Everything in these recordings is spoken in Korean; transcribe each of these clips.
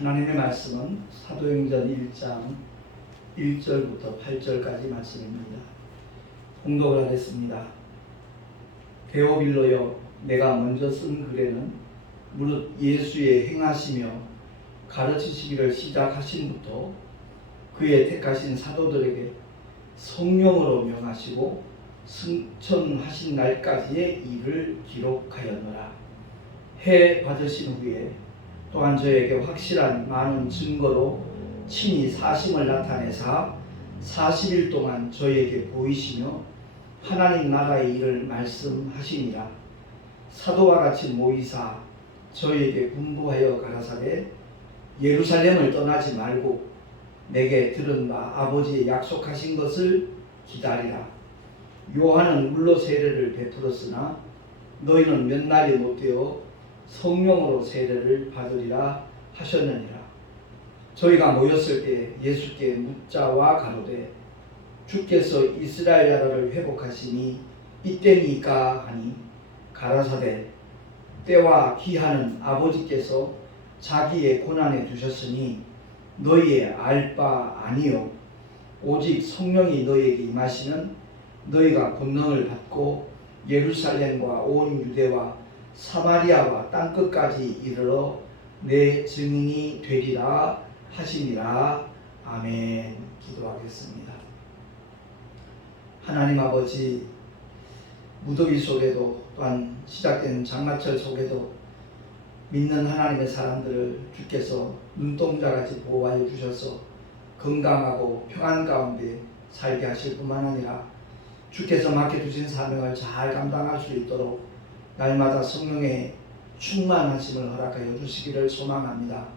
하나님의 말씀은 사도행전 1장 1절부터 8절까지 말씀입니다. 공독을 하겠습니다. 데오빌로여, 내가 먼저 쓴 글에는 무릇 예수의 행하시며 가르치시기를 시작하신부터 그의 택하신 사도들에게 성령으로 명하시고 승천하신 날까지의 일을 기록하였노라. 해 받으신 후에 또한 저에게 확실한 많은 증거로 친히 사심을 나타내사 40일 동안 저에게 보이시며 하나님 나라의 일을 말씀하시니라. 사도와 같이 모이사 저에게 분부하여 가라사대 예루살렘을 떠나지 말고 내게 들은 바 아버지의 약속하신 것을 기다리라. 요한은 물로 세례를 베풀었으나 너희는 몇 날이 못되어 성령으로 세례를 받으리라 하셨느니라. 저희가 모였을 때 예수께 묻자와 가로되 주께서 이스라엘 나라를 회복하시니 이때니까 하니 가라사대 때와 기한은 아버지께서 자기의 고난에 두셨으니 너희의 알 바 아니요 오직 성령이 너희에게 임하시면 너희가 권능을 받고 예루살렘과 온 유대와 사마리아와 땅끝까지 이르러 내 증인이 되리라 하시니라. 아멘. 기도하겠습니다. 하나님 아버지, 무더위 속에도 또한 시작된 장마철 속에도 믿는 하나님의 사람들을 주께서 눈동자같이 보호하여 주셔서 건강하고 평안 가운데 살게 하실 뿐만 아니라 주께서 맡겨주신 사명을 잘 감당할 수 있도록 날마다 성령의 충만하심을 허락하여 주시기를 소망합니다.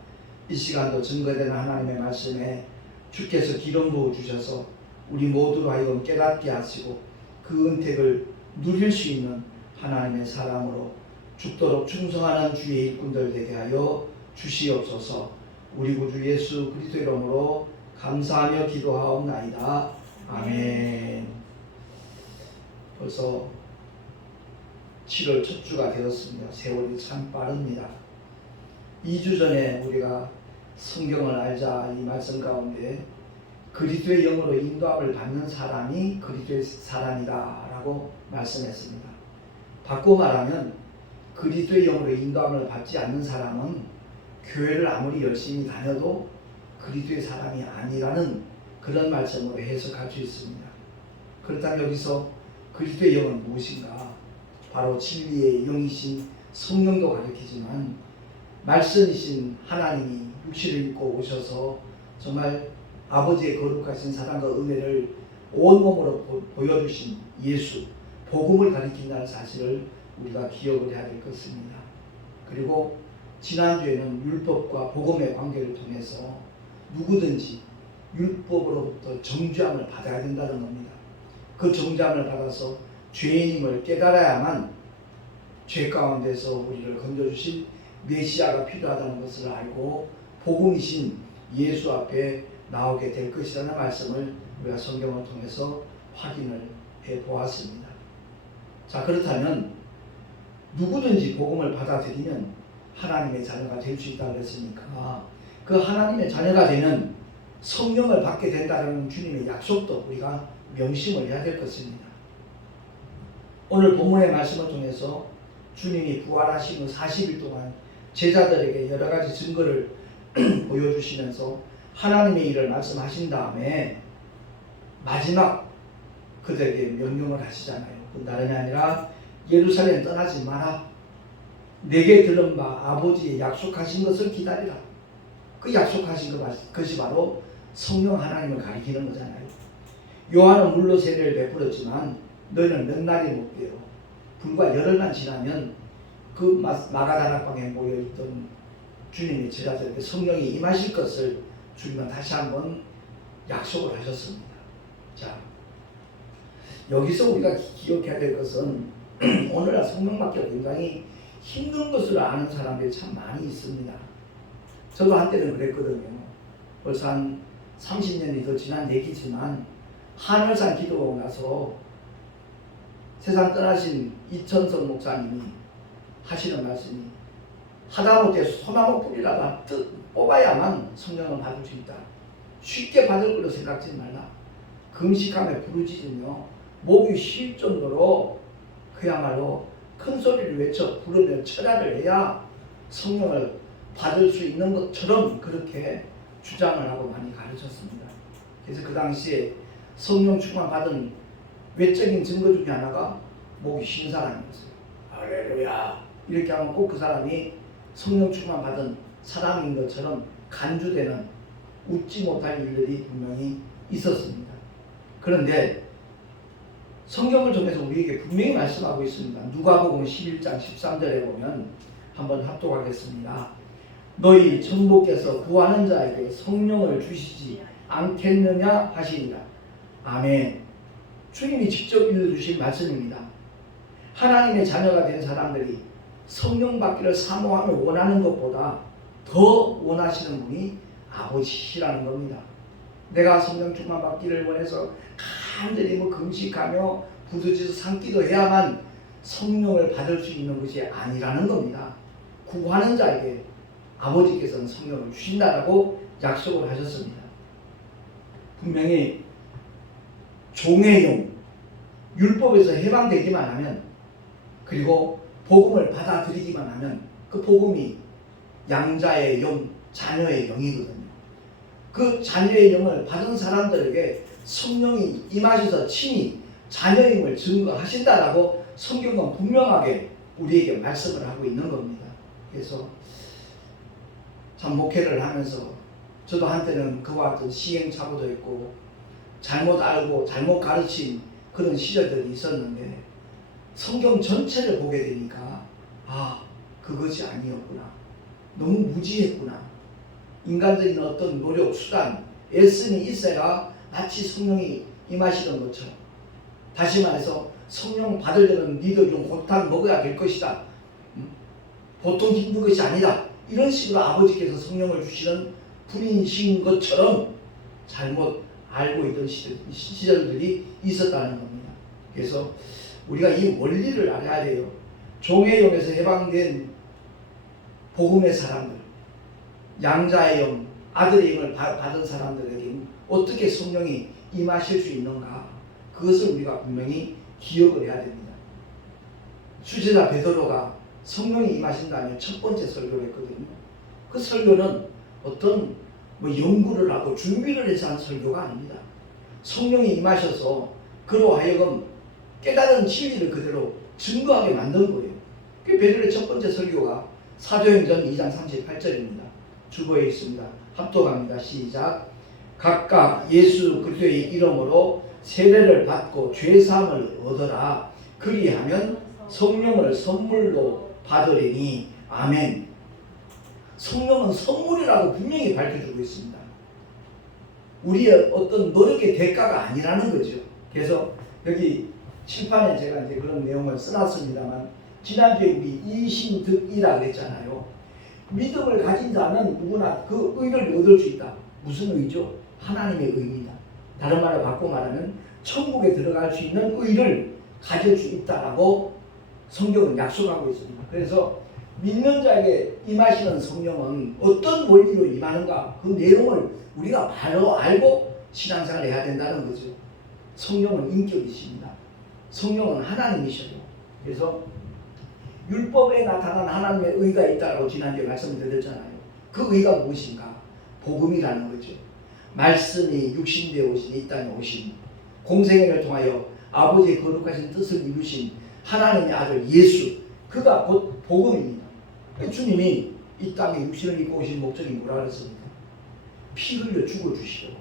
이 시간도 증거되는 하나님의 말씀에 주께서 기름 부어 주셔서 우리 모두로 하여금 깨닫게 하시고 그 은택을 누릴 수 있는 하나님의 사람으로 죽도록 충성하는 주의 일꾼들 되게 하여 주시옵소서. 우리 구주 예수 그리스도의 이름으로 감사하며 기도하옵나이다. 아멘. 벌써 7월 첫 주가 되었습니다. 세월이 참 빠릅니다. 2주 전에 우리가 성경을 알자 이 말씀 가운데 그리스도의 영으로 인도함을 받는 사람이 그리스도의 사람이다 라고 말씀했습니다. 바꿔 말하면 그리스도의 영으로 인도함을 받지 않는 사람은 교회를 아무리 열심히 다녀도 그리스도의 사람이 아니라는 그런 말씀으로 해석할 수 있습니다. 그렇다면 여기서 그리스도의 영은 무엇인가? 바로 진리의 영이신 성령도 가르치지만 말씀이신 하나님이 육신을 입고 오셔서 정말 아버지의 거룩하신 사랑과 은혜를 온몸으로 보여주신 예수, 복음을 가리킨다는 사실을 우리가 기억을 해야 될 것입니다. 그리고 지난주에는 율법과 복음의 관계를 통해서 누구든지 율법으로부터 정죄함을 받아야 된다는 겁니다. 그 정죄함을 받아서 죄인임을 깨달아야만 죄 가운데서 우리를 건져주신 메시아가 필요하다는 것을 알고 복음이신 예수 앞에 나오게 될 것이라는 말씀을 우리가 성경을 통해서 확인을 해 보았습니다. 자, 그렇다면 누구든지 복음을 받아들이면 하나님의 자녀가 될 수 있다고 했으니까 그 하나님의 자녀가 되는 성령을 받게 된다는 주님의 약속도 우리가 명심을 해야 될 것입니다. 오늘 본문의 말씀을 통해서 주님이 부활하신 후 40일 동안 제자들에게 여러 가지 증거를 보여주시면서 하나님의 일을 말씀하신 다음에 마지막 그들에게 명령을 하시잖아요. 그 다름이 아니라 예루살렘 떠나지 마라. 내게 들은 바 아버지의 약속하신 것을 기다리라. 그 약속하신 것이 바로 성령 하나님을 가리키는 거잖아요. 요한은 물로 세례를 베풀었지만 너희는 몇 날이 못 돼요. 불과 열흘만 지나면 그 마가다락방에 모여있던 주님의 제자들에게 성령이 임하실 것을 주님은 다시 한번 약속을 하셨습니다. 자, 여기서 우리가 기억해야 될 것은 오늘날 성령 받기가 굉장히 힘든 것을 아는 사람들이 참 많이 있습니다. 저도 한때는 그랬거든요. 벌써 한 30년이 더 지난 얘기지만 하늘산 기도가 나서 세상 떠나신 이천석 목사님이 하시는 말씀이 하다못해 소나무 뿌리라도 뽑아야만 성령을 받을 수 있다. 쉽게 받을 걸로 생각하지 말라. 금식함에 부르짖으며 목이 쉴 정도로 그야말로 큰 소리를 외쳐 부르며 철야를 해야 성령을 받을 수 있는 것처럼 그렇게 주장을 하고 많이 가르쳤습니다. 그래서 그 당시에 성령 충만 받은 외적인 증거 중에 하나가 목이 쉰 사람이었어요. 할렐루야 이렇게 하면 꼭 그 사람이 성령 충만 받은 사람인 것처럼 간주되는 웃지 못할 일들이 분명히 있었습니다. 그런데 성경을 통해서 우리에게 분명히 말씀하고 있습니다. 누가복음 11장 13절에 보면 한번 합독하겠습니다. 너희 전부께서 구하는 자에게 성령을 주시지 않겠느냐 하시니라. 아멘. 주님이 직접 읽어주신 말씀입니다. 하나님의 자녀가 된 사람들이 성령 받기를 사모하며 원하는 것보다 더 원하시는 분이 아버지시라는 겁니다. 내가 성령 충만 받기를 원해서 간절히 금식하며 부르짖어 삼기도 해야만 성령을 받을 수 있는 것이 아니라는 겁니다. 구하는 자에게 아버지께서는 성령을 주신다라고 약속을 하셨습니다. 분명히 종의 영, 율법에서 해방되기만 하면 그리고 복음을 받아들이기만 하면 그 복음이 양자의 영, 자녀의 영이거든요. 그 자녀의 영을 받은 사람들에게 성령이 임하셔서 친히 자녀임을 증거하신다라고 성경은 분명하게 우리에게 말씀을 하고 있는 겁니다. 그래서 참 목회를 하면서 저도 한때는 그와 같은 시행착오도 있고 잘못 알고 잘못 가르친 그런 시절들이 있었는데 성경 전체를 보게 되니까 그것이 아니었구나. 너무 무지했구나. 인간적인 어떤 노력, 수단, 애씀이 있어야 마치 성령이 임하시는 것처럼 다시 말해서 성령 받으려면 니들 좀 고탕 먹어야 될 것이다. 보통 힘든 것이 아니다. 이런 식으로 아버지께서 성령을 주시는 분이신 것처럼 잘못 알고 있던 시절들이 있었다는 겁니다. 그래서 우리가 이 원리를 알아야 돼요. 종의 영에서 해방된 복음의 사람들, 양자의 영, 아들의 영을 받은 사람들에게는 어떻게 성령이 임하실 수 있는가? 그것을 우리가 분명히 기억을 해야 됩니다. 수제자 베드로가 성령이 임하신다면 첫 번째 설교를 했거든요. 그 설교는 어떤 연구를 하고 준비를 해서 한 설교가 아닙니다. 성령이 임하셔서 그로 하여금 깨달은 진리를 그대로 증거하게 만든 거예요. 그 베드로의 첫 번째 설교가 사도행전 2장 38절입니다. 주보에 있습니다. 합독합니다. 시작. 각각 예수 그리스도의 이름으로 세례를 받고 죄사함을 얻어라. 그리하면 성령을 선물로 받으리니. 아멘. 성령은 선물이라고 분명히 밝혀주고 있습니다. 우리의 어떤 노력의 대가가 아니라는 거죠. 그래서 여기 칠판에 제가 이제 그런 내용을 써놨습니다만 지난주에 우리 이신득이라 그랬잖아요. 믿음을 가진 자는 누구나 그 의를 얻을 수 있다. 무슨 의죠? 하나님의 의입니다. 다른 말로 바꿔 말하면 천국에 들어갈 수 있는 의를 가질 수 있다라고 성경은 약속하고 있습니다. 그래서 믿는 자에게 임하시는 성령은 어떤 원리로 임하는가 그 내용을 우리가 바로 알고 신앙생활을 해야 된다는 거죠. 성령은 인격이십니다. 성령은 하나님이셔요. 그래서 율법에 나타난 하나님의 의가 있다고 지난주에 말씀을 드렸잖아요. 그 의가 무엇인가? 복음이라는 거죠. 말씀이 육신되어 오신 이 땅에 오신 공생애를 통하여 아버지의 거룩하신 뜻을 이루신 하나님의 아들 예수, 그가 곧 복음입니다. 주님이 이 땅에 육신을 입고 오신 목적이 뭐라 그랬습니까? 피 흘려 죽어주시려고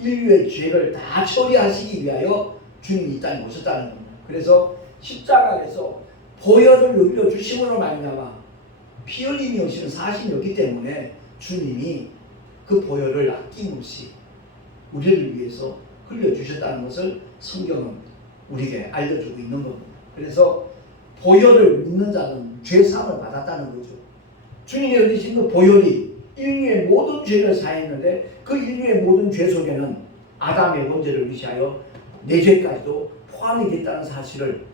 인류의 죄를 다 처리하시기 위하여 주님이 이 땅에 오셨다는 겁니다. 그래서 십자가에서 보혈을 흘려 주심으로 말미암아 피 흘림이 오시는 사실이었기 때문에 주님이 그 보혈을 아낌없이 우리를 위해서 흘려주셨다는 것을 성경은 우리에게 알려주고 있는 겁니다. 그래서 보혈을 믿는 자는 죄사함을 받았다는 거죠. 주님이 흘리신 그 보혈이 인류의 모든 죄를 사했는데 그 인류의 모든 죄 속에는 아담의 원죄를 의시하여 내 죄까지도 포함이 됐다는 사실을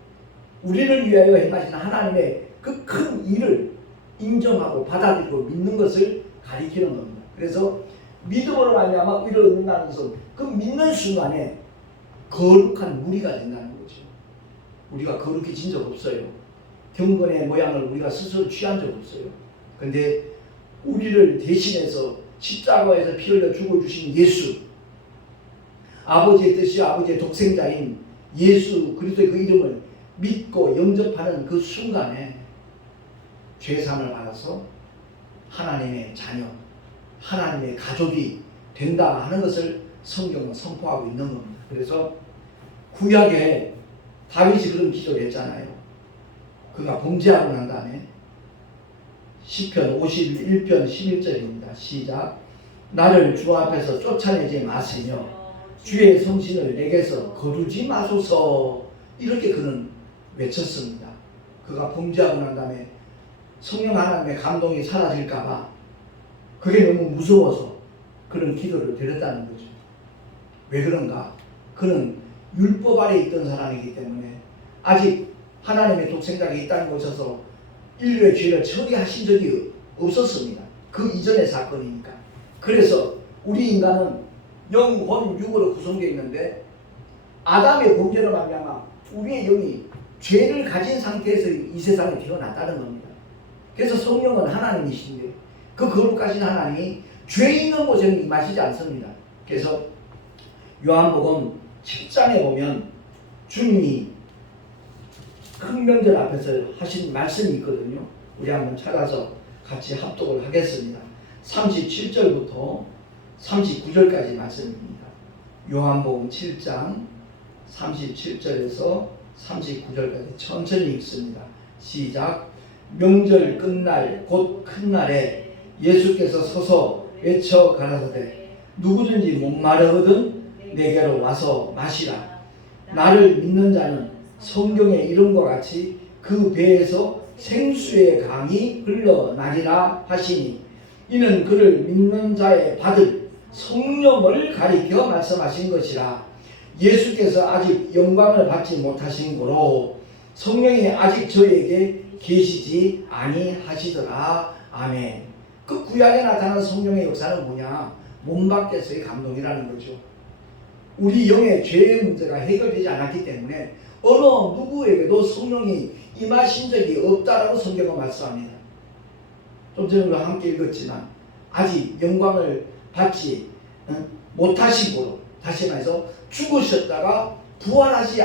우리를 위하여 행하신 하나님의 그 큰 일을 인정하고 받아들이고 믿는 것을 가리키는 겁니다. 그래서 믿음으로 말미암아 의를 얻는다는 것은 그 믿는 순간에 거룩한 무리가 된다는 거죠. 우리가 거룩해진 적 없어요. 경건의 모양을 우리가 스스로 취한 적 없어요. 근데 우리를 대신해서 십자가에서 피 흘려 죽어주신 예수, 아버지의 뜻이 아버지의 독생자인 예수 그리스도의 그 이름을 믿고 영접하는 그 순간에 죄사함을 받아서 하나님의 자녀, 하나님의 가족이 된다 하는 것을 성경은 선포하고 있는 겁니다. 그래서 구약에 다윗이 그런 기도를 했잖아요. 그가 범죄하고 난 다음에 시편 51편 11절입니다. 시작. 나를 주 앞에서 쫓아내지 마시며 주의 성신을 내게서 거두지 마소서. 이렇게 그는 외쳤습니다. 그가 범죄하고 난 다음에 성령 하나님의 감동이 사라질까봐 그게 너무 무서워서 그런 기도를 드렸다는 거죠. 왜 그런가? 그는 율법 아래 있던 사람이기 때문에 아직 하나님의 독생자가 있다는 곳에서 인류의 죄를 처리하신 적이 없었습니다. 그 이전의 사건이니까. 그래서 우리 인간은 영혼, 육으로 구성되어 있는데 아담의 범죄로 말미암아 우리의 영이 죄를 가진 상태에서 이 세상에 태어났다는 겁니다. 그래서 성령은 하나님이신데 그 거룩하신 하나님이 죄 있는 곳에는 임하시지 않습니다. 그래서 요한복음 7장에 보면 주님이 큰 명절 앞에서 하신 말씀이 있거든요. 우리 한번 찾아서 같이 합독을 하겠습니다. 37절부터 39절까지 말씀입니다. 요한복음 7장 37절에서 39절까지 천천히 읽습니다. 시작. 명절 끝날 곧 큰 날에 예수께서 서서 외쳐 가라사대 누구든지 목마르거든 내게로 와서 마시라. 나를 믿는 자는 성경의 이름과 같이 그 배에서 생수의 강이 흘러나리라 하시니 이는 그를 믿는 자의 받을 성령을 가리켜 말씀하신 것이라. 예수께서 아직 영광을 받지 못하신 고로 성령이 아직 저에게 계시지 아니하시더라. 아멘. 그 구약에 나타난 성령의 역사는 뭐냐? 몸 밖에서의 감동이라는 거죠. 우리 영의 죄의 문제가 해결되지 않았기 때문에 어느 누구에게도 성령이 임하신 적이 없다라고 성경은 말씀합니다. 좀 전에도 함께 읽었지만 아직 영광을 받지 못하시고, 다시 말해서 죽으셨다가 부활하지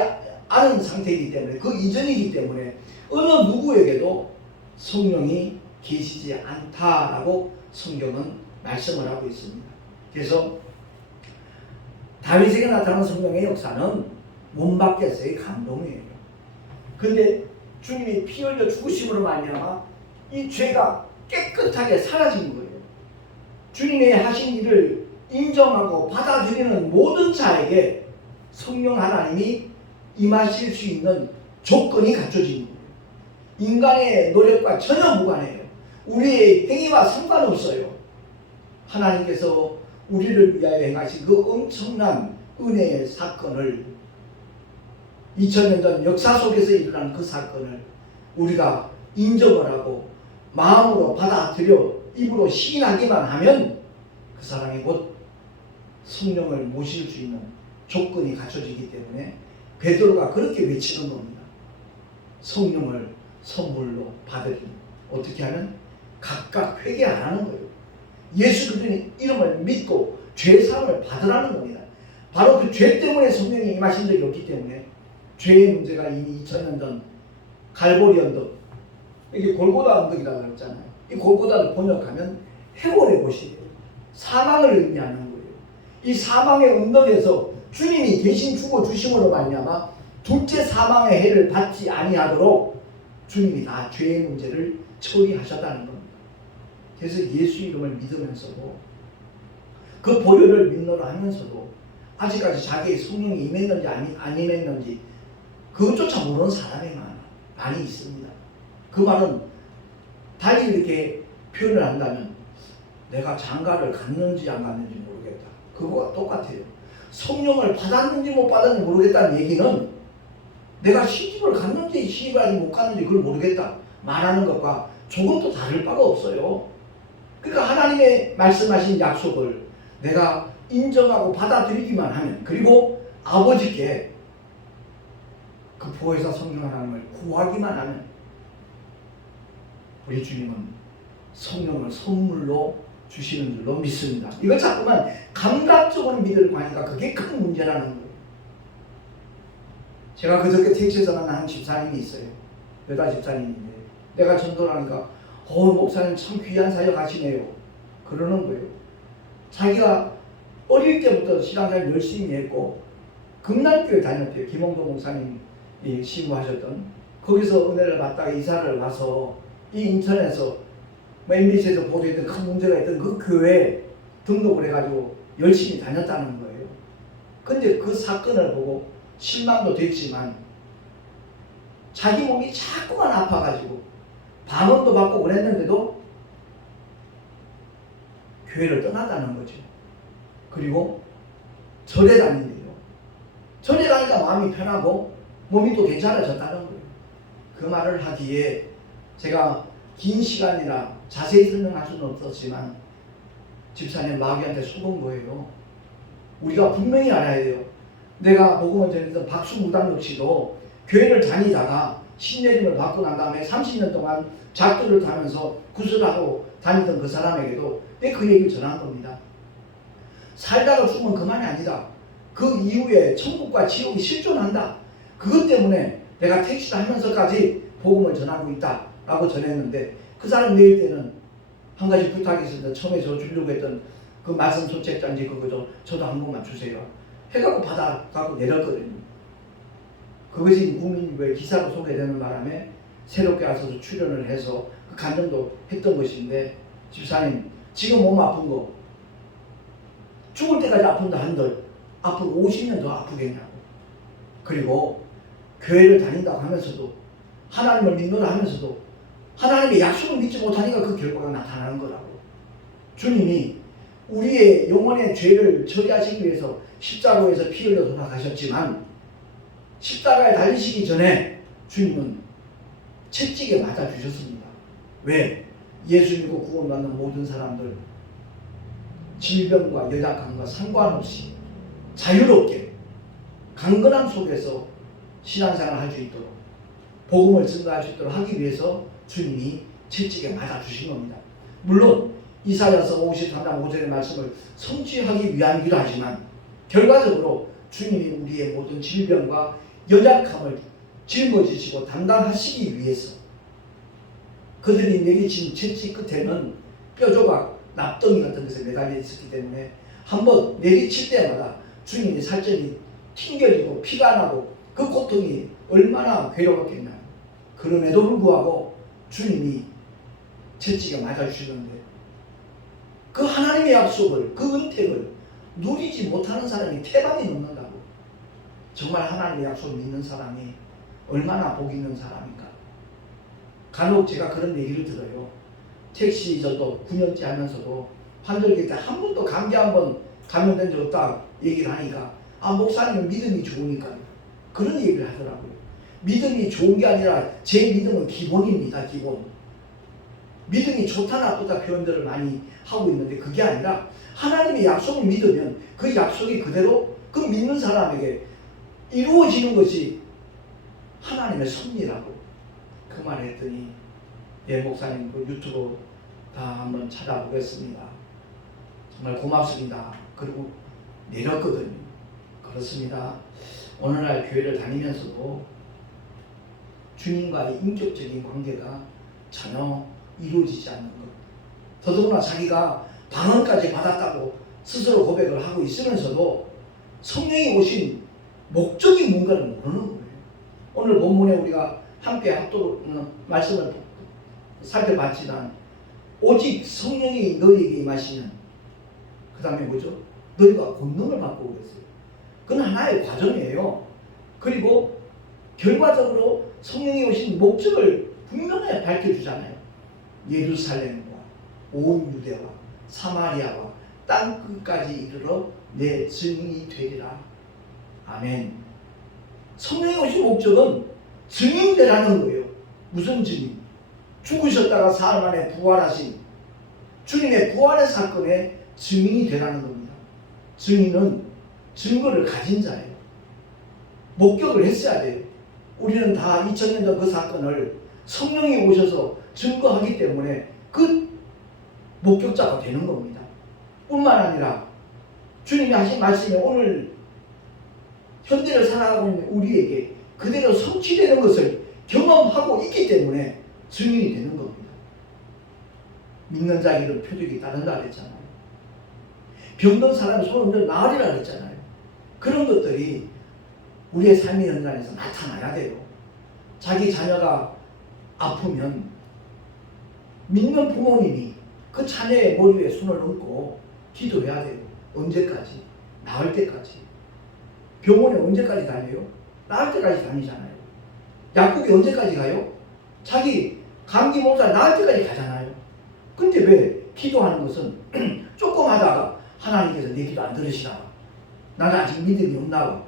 않은 상태이기 때문에, 그 이전이기 때문에 어느 누구에게도 성령이 계시지 않다라고 성경은 말씀을 하고 있습니다. 그래서 다윗에게 나타난 성령의 역사는 몸 밖에서의 감동이에요. 근데 주님이 피 흘려 죽으심으로 말미암아 이 죄가 깨끗하게 사라진 거예요. 주님의 하신 일을 인정하고 받아들이는 모든 자에게 성령 하나님이 임하실 수 있는 조건이 갖춰진 거예요. 인간의 노력과 전혀 무관해요. 우리의 행위와 상관없어요. 하나님께서 우리를 위하여 행하신 그 엄청난 은혜의 사건을, 2000년 전 역사 속에서 일어난 그 사건을 우리가 인정을 하고 마음으로 받아들여 입으로 시인하기만 하면 그 사람이 곧 성령을 모실 수 있는 조건이 갖춰지기 때문에 베드로가 그렇게 외치는 겁니다. 성령을 선물로 받으리. 어떻게 하면? 각각 회개 안 하는 거예요. 예수 그리스도의 이름을 믿고 죄사함을 받으라는 겁니다. 바로 그 죄 때문에 성령이 임하신 적이 없기 때문에 죄의 문제가 이미 2000년 전 갈보리 언덕, 이게 골고다 언덕이라고 했잖아요. 이 골고다를 번역하면 해골의 곳이에요. 사망을 의미하는 거예요. 이 사망의 언덕에서 주님이 대신 죽어주심으로 말미암아 둘째 사망의 해를 받지 아니하도록 주님이 다 죄의 문제를 처리하셨다는 겁니다. 그래서 예수 이름을 믿으면서도 그 보혈을 믿노라 하면서도 아직까지 자기의 성령이 임했는지 안 임했는지 그것조차 모르는 사람이 많이 있습니다. 그 말은 달리 이렇게 표현을 한다면 내가 장가를 갔는지 안 갔는지 모르겠다. 그거와 똑같아요. 성령을 받았는지 못 받았는지 모르겠다는 얘기는 내가 시집을 갔는지 시집을 아직 못 갔는지 그걸 모르겠다 말하는 것과 조금도 다를 바가 없어요. 그러니까 하나님의 말씀하신 약속을 내가 인정하고 받아들이기만 하면, 그리고 아버지께 그 보혜사 성령 하나님을 구하기만 하면 우리 주님은 성령을 선물로 주시는 줄로 믿습니다. 이걸 자꾸만 감각적으로 믿으려고 하니까 그게 큰 문제라는 거예요. 제가 그저께 택시에서 만난 한 집사님이 있어요. 여자 집사님인데 내가 전도를 하니까 목사님 참 귀한 사역 하시네요. 그러는 거예요. 자기가 어릴 때부터 신앙생활 열심히 했고 금난교회 다녔대요. 김홍도 목사님이 신고하셨던. 거기서 은혜를 받다가 이사를 와서 이 인천에서 MBC에서 보도했던 큰 문제가 있던 그 교회에 등록을 해가지고 열심히 다녔다는 거예요. 근데 그 사건을 보고 실망도 됐지만 자기 몸이 자꾸만 아파가지고 방언도 받고 그랬는데도 교회를 떠나다는 거죠. 그리고 절에 다닌대요. 절에 가니까 마음이 편하고 몸이 또 괜찮아졌다는 거예요. 그 말을 하기에 제가 긴 시간이라 자세히 설명할 수는 없었지만 집사님 마귀한테 속은 거예요. 우리가 분명히 알아야 돼요. 내가 복음을 전했던 박수무당 역시도 교회를 다니다가 신내림을 받고 난 다음에 30년 동안 작두를 타면서 구슬하고 다니던 그 사람에게도 내 그 얘기를 전한 겁니다. 살다가 죽으면 그만이 아니다. 그 이후에 천국과 지옥이 실존한다. 그것 때문에 내가 택시를 하면서까지 복음을 전하고 있다 라고 전했는데 그 사람 내일 때는 한 가지 부탁이 있었는데 처음에 저 주려고 했던 그 말씀 소책단지 그거죠. 저도 한 번만 주세요 해갖고 받아갖고 내렸거든요. 그것이 국민일보에 기사로 소개되는 바람에 새롭게 와서 출연을 해서 그 간증도 했던 것인데 집사님 지금 몸 아픈 거 죽을 때까지 아픈다 한들 앞으로 50년 더 아프겠냐고. 그리고 교회를 다닌다고 하면서도 하나님을 믿노라 하면서도 하나님의 약속을 믿지 못하니까 그 결과가 나타나는 거라고. 주님이 우리의 영혼의 죄를 처리하시기 위해서 십자가에서 피 흘려 돌아가셨지만 십자가에 달리시기 전에 주님은 채찍에 맞아 주셨습니다. 왜? 예수 믿고 구원받는 모든 사람들 질병과 연약함과 상관없이 자유롭게 강건함 속에서 신앙생활을 할 수 있도록 복음을 증거할 수 있도록 하기 위해서 주님이 채찍에 맞아 주신 겁니다. 물론 이사야서 53장 5절의 말씀을 성취하기 위함이기도 하지만 결과적으로 주님이 우리의 모든 질병과 연약함을 짊어지시고 담당하시기 위해서 그들이 내리친 채찍 끝에는 뼈조각, 납덩이 같은 것에 매달려 있었기 때문에 한번 내리칠 때마다 주님의 살점이 튕겨지고 피가 나고 그 고통이 얼마나 괴로웠겠냐. 그럼에도 불구하고 주님이 채찍에 맞아주시는데 그 하나님의 약속을, 그 은택을 누리지 못하는 사람이 태반이 넘는다고. 정말 하나님의 약속을 믿는 사람이 얼마나 복 있는 사람인가. 간혹 제가 그런 얘기를 들어요. 택시 저도 9년째 하면서도 환절기 때 한 번도 감기 한 번 감염된 적 없다 얘기를 하니까 목사님은 믿음이 좋으니까 그런 얘기를 하더라고요. 믿음이 좋은 게 아니라 제 믿음은 기본입니다. 기본. 믿음이 좋다 나쁘다 표현들을 많이 하고 있는데 그게 아니라 하나님의 약속을 믿으면 그 약속이 그대로 그 믿는 사람에게 이루어지는 것이 하나님의 섭리라고 그 말을 했더니 목사님 그 유튜브 다 한번 찾아보겠습니다. 정말 고맙습니다. 그리고 내렸거든요. 그렇습니다. 오늘날 교회를 다니면서도 주님과의 인격적인 관계가 전혀 이루어지지 않는 것. 더더구나 자기가 방언까지 받았다고 스스로 고백을 하고 있으면서도 성령이 오신 목적이 뭔가를 모르는 거예요. 오늘 본문에 우리가 함께 말씀을 살펴봤지만 오직 성령이 너희에게 임하시면 그 다음에 뭐죠? 너희가 권능을 받고 그랬어요. 그건 하나의 과정이에요. 그리고 결과적으로 성령이 오신 목적을 분명히 밝혀주잖아요. 예루살렘과 온 유대와 사마리아와 땅끝까지 이르러 내 증인이 되리라. 아멘. 성령이 오신 목적은 증인되라는 거예요. 무슨 증인? 죽으셨다가 사흘 만에 부활하신 주님의 부활의 사건의 증인이 되라는 겁니다. 증인은 증거를 가진 자예요. 목격을 했어야 돼요. 우리는 다 2000년 전 그 사건을 성령이 오셔서 증거하기 때문에 그 목격자가 되는 겁니다. 뿐만 아니라 주님이 하신 말씀이 오늘 현대를 살아가고 있는 우리에게 그대로 성취되는 것을 경험하고 있기 때문에 증인이 되는 겁니다. 믿는 자 이름 표적이 따른다 그랬잖아요. 병든 사람이 손을 나으리라 그랬잖아요. 그런 것들이 우리의 삶의 현장에서 나타나야 돼요. 자기 자녀가 아프면 믿는 부모님이 그 자녀의 머리 위에 손을 얹고 기도해야 돼요. 언제까지? 나을 때까지. 병원에 언제까지 다녀요? 나을 때까지 다니잖아요. 약국에 언제까지 가요? 자기 감기 몸살 나을 때까지 가잖아요. 근데 왜 기도하는 것은 조금 하다가 하나님께서 내 기도 안 들으시나? 나는 아직 믿음이 없나?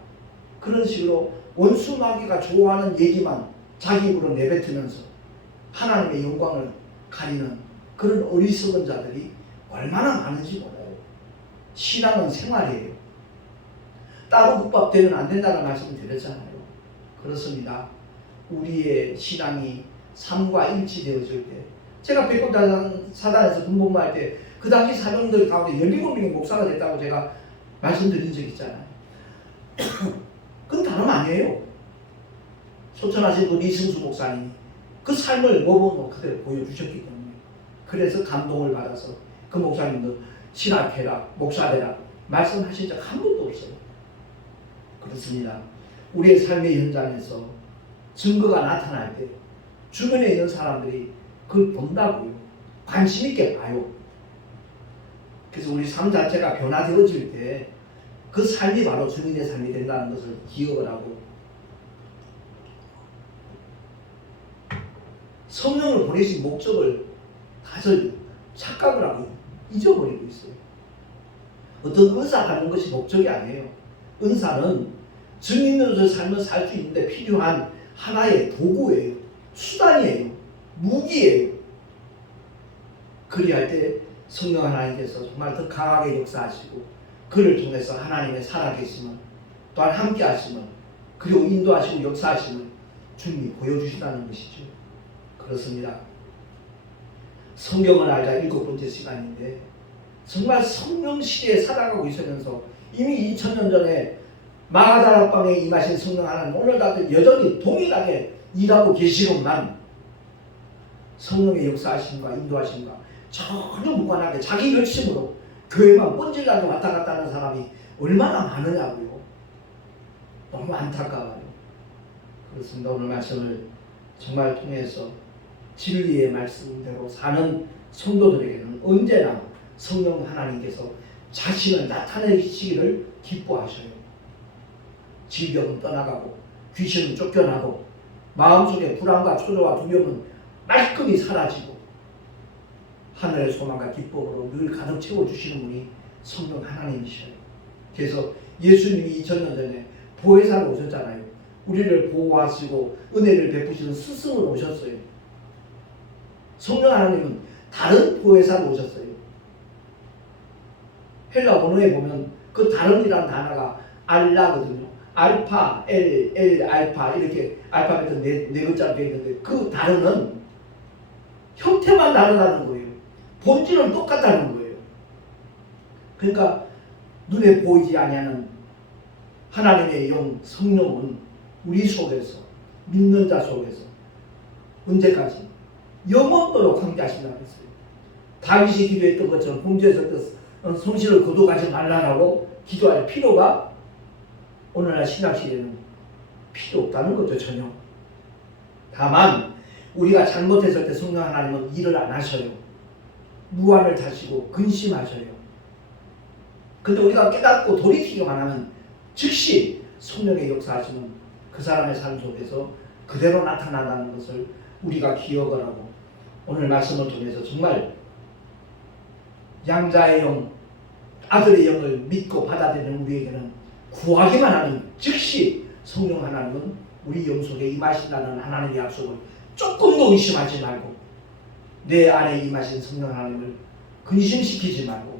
그런 식으로 원수 마귀가 좋아하는 얘기만 자기 입으로 내뱉으면서 하나님의 영광을 가리는 그런 어리석은 자들이 얼마나 많은지 몰라요. 신앙은 생활이에요. 따로 국밥 되면 안 된다는 말씀을 드렸잖아요. 그렇습니다. 우리의 신앙이 삶과 일치되어질 때, 제가 백골사단에서 군복무할 때 그 당시 사병들 가운데 17명이 목사가 됐다고 제가 말씀드린 적 있잖아요. 그건 다름 아니에요. 소천하신 그 이승수 목사님이 그 삶을 모범으로 그대로 보여주셨기 때문에, 그래서 감동을 받아서 그 목사님도 신학해라, 목사되라 말씀하신 적 한 번도 없어요. 그렇습니다. 우리의 삶의 현장에서 증거가 나타날 때 주변에 있는 사람들이 그걸 본다고요. 관심 있게 봐요. 그래서 우리 삶 자체가 변화되어질 때 그 삶이 바로 주님의 삶이 된다는 것을 기억을 하고, 성령을 보내신 목적을 다들 착각을 하고 잊어버리고 있어요. 어떤 은사 받는 것이 목적이 아니에요. 은사는 증인으로서 삶을 살 수 있는데 필요한 하나의 도구예요. 수단이에요. 무기예요. 그리할 때 성령 하나님께서 정말 더 강하게 역사하시고, 그를 통해서 하나님의 살아계심을, 또한 함께 하심을, 그리고 인도하시고 역사하심을 주님이 보여주신다는 것이죠. 그렇습니다. 성경을 알자 7번째 시간인데, 정말 성령 시대에 살아가고 있으면서 이미 2000년 전에 마가다락방에 임하신 성령 하나님 오늘도 여전히 동일하게 일하고 계시건만, 성령의 역사하심과 인도하심과 전혀 무관하게 자기 열심으로 교회만 뻔질나게 왔다 갔다 하는 사람이 얼마나 많으냐고요. 너무 안타까워요. 그렇습니다. 오늘 말씀을 정말 통해서 진리의 말씀대로 사는 성도들에게는 언제나 성령 하나님께서 자신을 나타내시기를 기뻐하셔요. 질병은 떠나가고 귀신은 쫓겨나고 마음속에 불안과 초조와 두려움은 말끔히 사라지고 하늘의 소망과 기쁨으로 늘 가득 채워주시는 분이 성령 하나님이셔요. 그래서 예수님이 2000년 전에 보혜사로 오셨잖아요. 우리를 보호하시고 은혜를 베푸시는 스승으로 오셨어요. 성령 하나님은 다른 보혜사로 오셨어요. 헬라 번호에 보면 그 다른이라는 단어가 알라거든요. 알파, L, 알파 이렇게 알파벳은 네 글자로 되어 있는데, 그 다른은 형태만 다르다는 거예요. 본질은 똑같다는 거예요. 그러니까 눈에 보이지 아니하는 하나님의 영 성령은 우리 속에서, 믿는 자 속에서 언제까지? 영원토록 함께 하신다고 했어요. 다윗이 기도했던 것처럼 범죄에서 성실을 거둬가지 말라고 기도할 필요가 오늘날 신학시대는 필요 없다는 거죠. 전혀. 다만 우리가 잘못했을 때 성령 하나님은 일을 안 하셔요. 무안을 다시고 근심하셔요. 근데 우리가 깨닫고 돌이키기만 하면 즉시 성령의 역사하시는 그 사람의 삶 속에서 그대로 나타난다는 것을 우리가 기억을 하고, 오늘 말씀을 통해서 정말 양자의 영, 아들의 영을 믿고 받아들이는 우리에게는 구하기만 하면 즉시 성령 하나님은 우리 영 속에 임하신다는 하나님의 약속을 조금도 의심하지 말고 내 안에 임하신 성령 하나님을 근심시키지 말고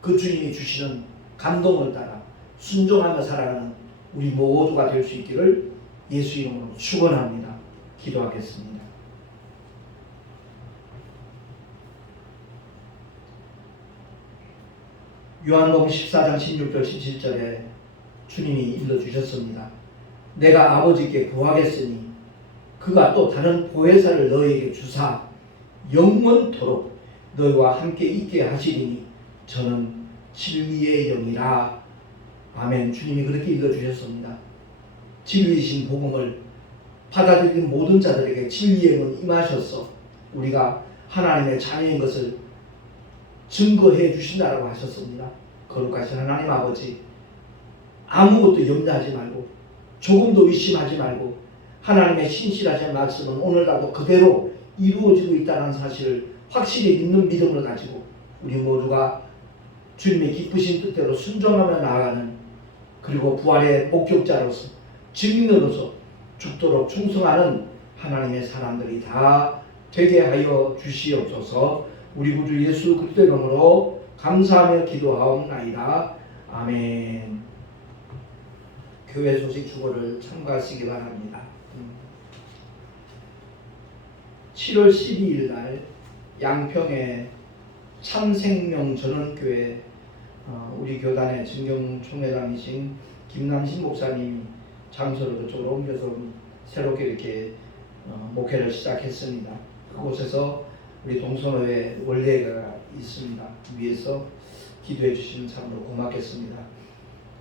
그 주님이 주시는 감동을 따라 순종하며 살아가는 우리 모두가 될 수 있기를 예수 이름으로 축원합니다. 기도하겠습니다. 요한복음 14장 16절 17절에 주님이 일러주셨습니다. 내가 아버지께 구하겠으니 그가 또 다른 보혜사를 너희에게 주사 영원토록 너희와 함께 있게 하시리니 저는 진리의 영이라. 아멘. 주님이 그렇게 일러주셨습니다. 진리이신 복음을 받아들이는 모든 자들에게 진리의 문 임하셔서 우리가 하나님의 자녀인 것을 증거해 주신다라고 하셨습니다. 거룩하신 하나님 아버지, 아무것도 염려하지 말고 조금도 의심하지 말고 하나님의 신실하신 말씀은 오늘날도 그대로 이루어지고 있다는 사실을 확실히 믿는 믿음을 가지고 우리 모두가 주님의 기쁘신 뜻대로 순종하며 나아가는, 그리고 부활의 목격자로서 증인으로서 죽도록 충성하는 하나님의 사람들이 다 되게 하여 주시옵소서. 우리 구주 예수 그리스도의 이름으로 감사하며 기도하옵나이다. 아멘. 교회 소식 주보를 참고하시기 바랍니다. 7월 12일 날 양평의 참생명 전원교회 우리 교단의 증경총회장이신 김남신 목사님이 장소를 그쪽으로 옮겨서 새롭게 이렇게 목회를 시작했습니다. 그곳에서 우리 동선호회 원례가 있습니다. 위에서 기도해 주시면 참으로 고맙겠습니다.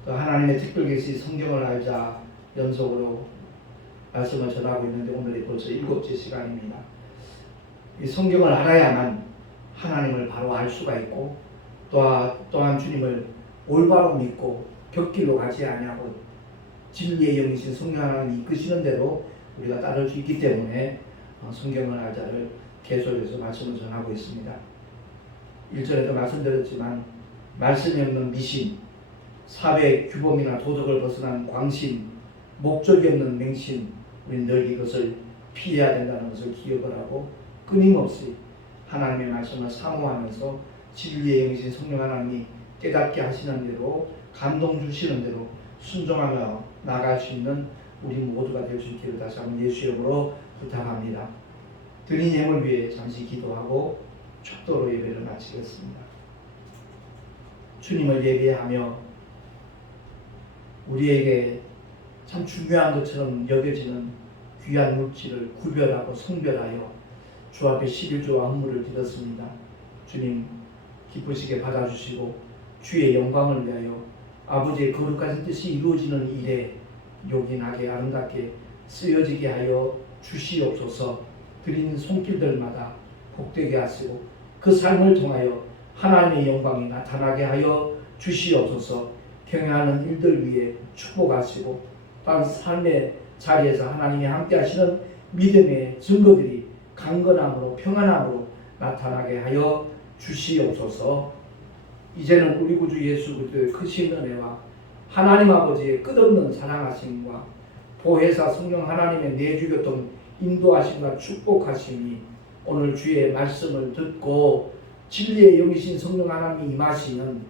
하나님의 특별 계시 성경을 알자 연속으로 말씀을 전하고 있는데 오늘이 벌써 7째 시간입니다. 이 성경을 알아야만 하나님을 바로 알 수가 있고 또한 주님을 올바로 믿고 곁길로 가지 아니하고 진리의 영이신 성령 하나님이 이끄시는 대로 우리가 따를 수 있기 때문에 성경을 알자를 계속해서 말씀을 전하고 있습니다. 1절에도 말씀드렸지만 말씀이 없는 미신, 사회 규범이나 도덕을 벗어난 광신, 목적이 없는 맹신, 우리는 늘 이것을 피해야 된다는 것을 기억을 하고 끊임없이 하나님의 말씀을 사모하면서 진리의 영이신 성령 하나님이 깨닫게 하시는 대로 감동 주시는 대로 순종하며 나갈 수 있는 우리 모두가 될 수 있기를 다시 한번 예수 이름으로 부탁합니다. 드린 예물 위해 잠시 기도하고 축도로 예배를 마치겠습니다. 주님을 예배하며 우리에게 참 중요한 것처럼 여겨지는 귀한 물질을 구별하고 성별하여 주 앞에 11조와 헌물을 드렸습니다. 주님 기쁘시게 받아주시고 주의 영광을 위하여 아버지의 거룩하신 뜻이 이루어지는 일에 요긴하게 아름답게 쓰여지게 하여 주시옵소서. 드린 손길들마다 복되게 하시고 그 삶을 통하여 하나님의 영광이 나타나게 하여 주시옵소서. 경영하는 일들 위해 축복하시고 또한 삶의 자리에서 하나님이 함께 하시는 믿음의 증거들이 강건함으로 평안함으로 나타나게 하여 주시옵소서. 이제는 우리 구주 예수 그리스도의 크신 은혜와 하나님 아버지의 끝없는 사랑하심과 보혜사 성령 하나님의 내주교통 인도하심과 축복하심이 오늘 주의 말씀을 듣고 진리의 영이신 성령 하나님이 임하시는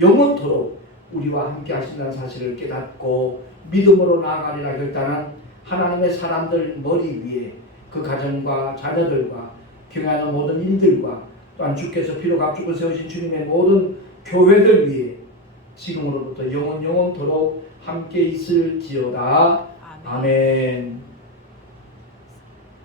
영원토록 우리와 함께 하신다는 사실을 깨닫고 믿음으로 나아가리라 결단한 하나님의 사람들 머리 위에 그 가정과 자녀들과 경영하는 모든 일들과 또한 주께서 피로 값주고 세우신 주님의 모든 교회들 위에 지금으로부터 영원토록 함께 있을지어다. 아멘.